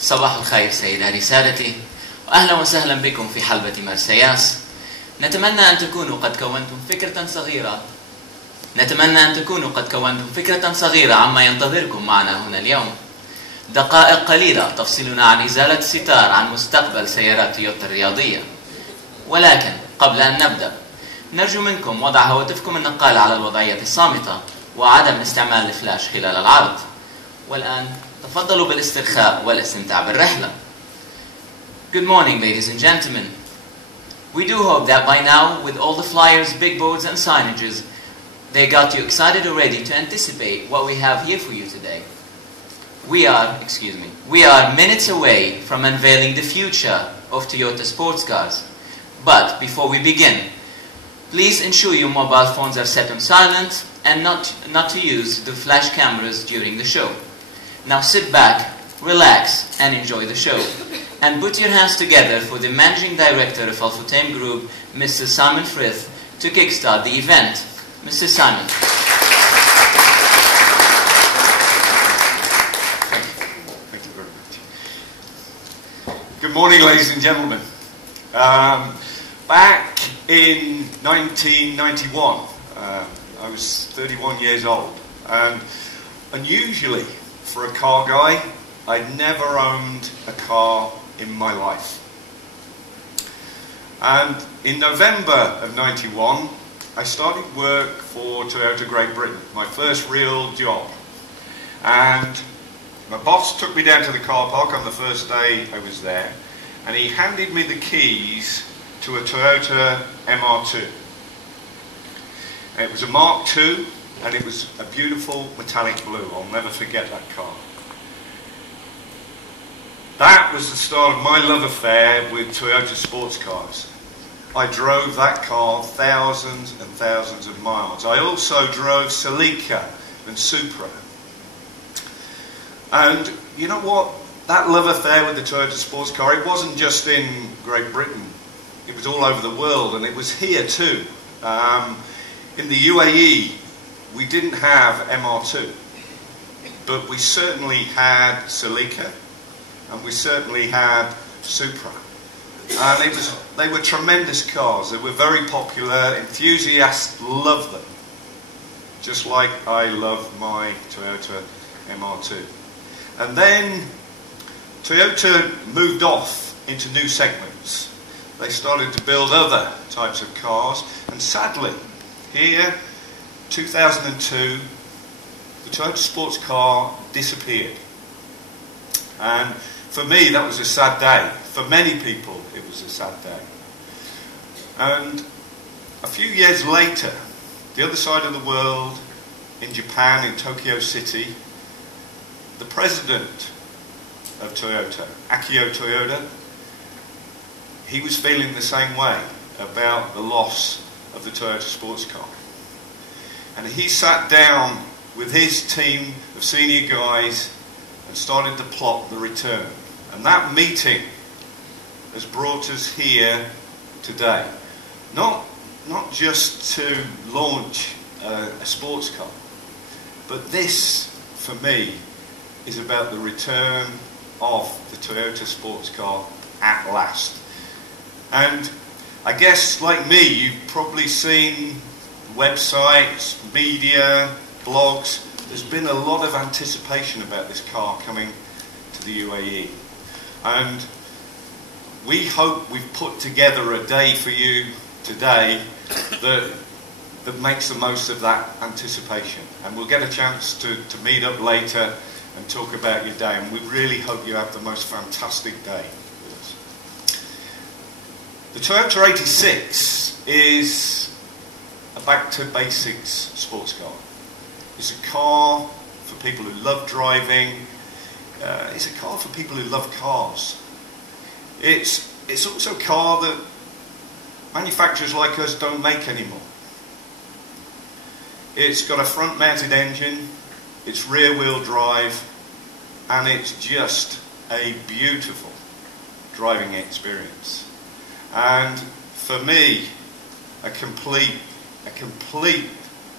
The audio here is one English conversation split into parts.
صباح الخير سيداتي سادتي، وأهلا وسهلا بكم في حلبة مرسياس. نتمنى أن تكونوا قد كونتم فكرة صغيرة عما ينتظركم معنا هنا اليوم. دقائق قليلة تفصلنا عن إزالة الستار عن مستقبل سيارات تويوتا الرياضية. ولكن قبل أن نبدأ، نرجو منكم وضع هواتفكم النقالة على الوضعية الصامتة وعدم استعمال الفلاش خلال العرض. والآن تفضلوا بالاسترخاء والاستمتاع بالرحلة. Good morning, ladies and gentlemen. We do hope that by now, with all the flyers, big boards and signages, they got you excited already to anticipate what we have here for you today. We are minutes away from unveiling the future of Toyota sports cars. But before we begin, please ensure your mobile phones are set on silent and not to use the flash cameras during the show. Now sit back, relax, and enjoy the show. And put your hands together for the Managing Director of Alphatame Group, Mr. Simon Frith, to kickstart the event. Mr. Simon. Thank you very much. Good morning, ladies and gentlemen. Back in 1991, I was 31 years old, and unusually for a car guy, I'd never owned a car in my life. And in November of 91, I started work for Toyota Great Britain, my first real job. And my boss took me down to the car park on the first day I was there, and he handed me the keys to a Toyota MR2. And it was a Mark II, and it was a beautiful metallic blue. I'll never forget that car. That was the start of my love affair with Toyota sports cars. I drove that car thousands and thousands of miles. I also drove Celica and Supra. And you know what? That love affair with the Toyota sports car, it wasn't just in Great Britain. It was all over the world, and it was here too. In the UAE, we didn't have MR2, but we certainly had Celica, and we certainly had Supra. And they were tremendous cars. They were very popular. Enthusiasts loved them, just like I love my Toyota MR2. And then Toyota moved off into new segments. They started to build other types of cars, and sadly, here, 2002, the Toyota sports car disappeared. And for me, that was a sad day. For many people, it was a sad day. And a few years later, the other side of the world, in Japan, in Tokyo City, the president of Toyota, Akio Toyoda, he was feeling the same way about the loss of the Toyota sports car. And he sat down with his team of senior guys and started to plot the return. And that meeting has brought us here today. Not just to launch a sports car, but this, for me, is about the return of the Toyota sports car at last. And I guess, like me, you've probably seen websites, media, blogs. There's been a lot of anticipation about this car coming to the UAE. And we hope we've put together a day for you today that makes the most of that anticipation. And we'll get a chance to meet up later and talk about your day. And we really hope you have the most fantastic day with us. The Toyota 86 is a back-to-basics sports car. It's a car for people who love driving. It's a car for people who love cars. It's also a car that manufacturers like us don't make anymore. It's got a front-mounted engine, it's rear-wheel drive, and it's just a beautiful driving experience. And for me, a complete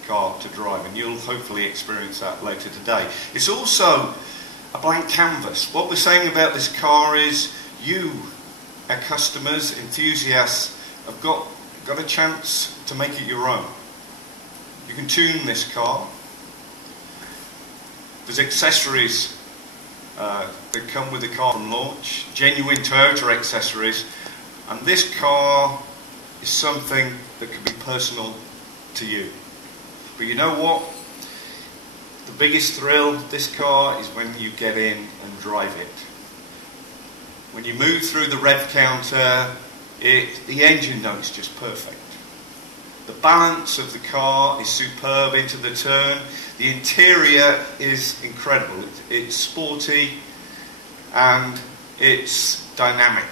car to drive, and you'll hopefully experience that later today. It's also a blank canvas. What we're saying about this car is you, our customers, enthusiasts, have got a chance to make it your own. You can tune this car. There's accessories that come with the car from launch, genuine Toyota accessories, and this car is something that can be personal to you. But you know what? The biggest thrill of this car is when you get in and drive it. When you move through the rev counter, the engine note's just perfect. The balance of the car is superb into the turn. The interior is incredible. It's sporty and it's dynamic.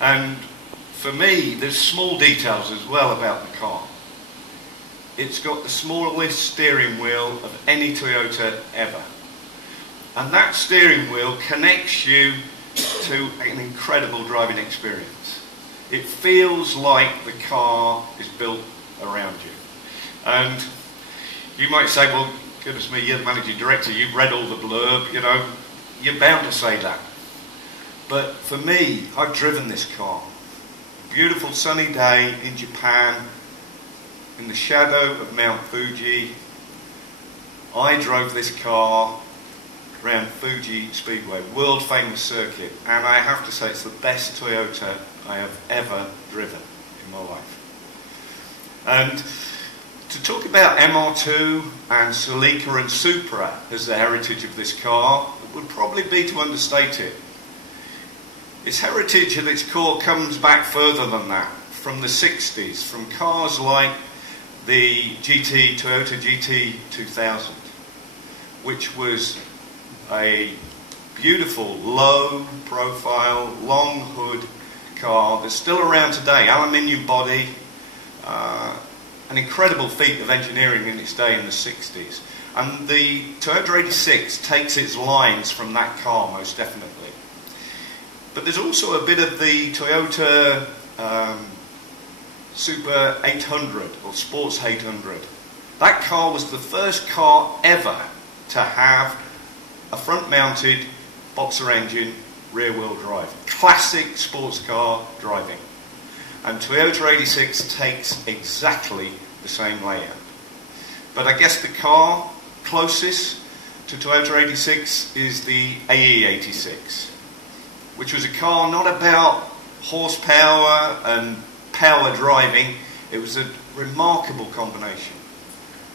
And for me, there's small details as well about the car. It's got the smallest steering wheel of any Toyota ever. And that steering wheel connects you to an incredible driving experience. It feels like the car is built around you. And you might say, well, goodness me, you're the managing director, you've read all the blurb, you know, you're bound to say that. But for me, I've driven this car. Beautiful sunny day in Japan, in the shadow of Mount Fuji. I drove this car around Fuji Speedway, world famous circuit, and I have to say it's the best Toyota I have ever driven in my life. And to talk about MR2 and Celica and Supra as the heritage of this car would probably be to understate it. Its heritage at its core comes back further than that, from the 60s, from cars like the Toyota GT 2000, which was a beautiful, low-profile, long hood car that's still around today, aluminium body, an incredible feat of engineering in its day in the 60s. And the Toyota 86 takes its lines from that car, most definitely. But there's also a bit of the Toyota Super 800 or Sports 800. That car was the first car ever to have a front-mounted boxer engine, rear-wheel drive. Classic sports car driving. And Toyota 86 takes exactly the same layout. But I guess the car closest to Toyota 86 is the AE86, which was a car not about horsepower and power driving. It was a remarkable combination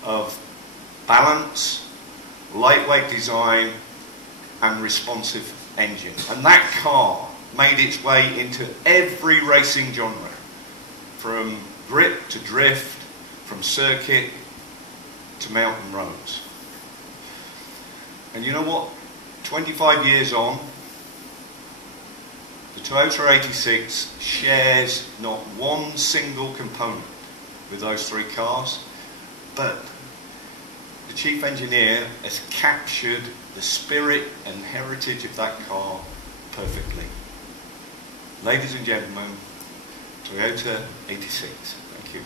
of balance, lightweight design and responsive engine. And that car made its way into every racing genre, from grip to drift, from circuit to mountain roads. And you know what? 25 years on, the Toyota 86 shares not one single component with those three cars, but the chief engineer has captured the spirit and heritage of that car perfectly. Ladies and gentlemen, Toyota 86. Thank you.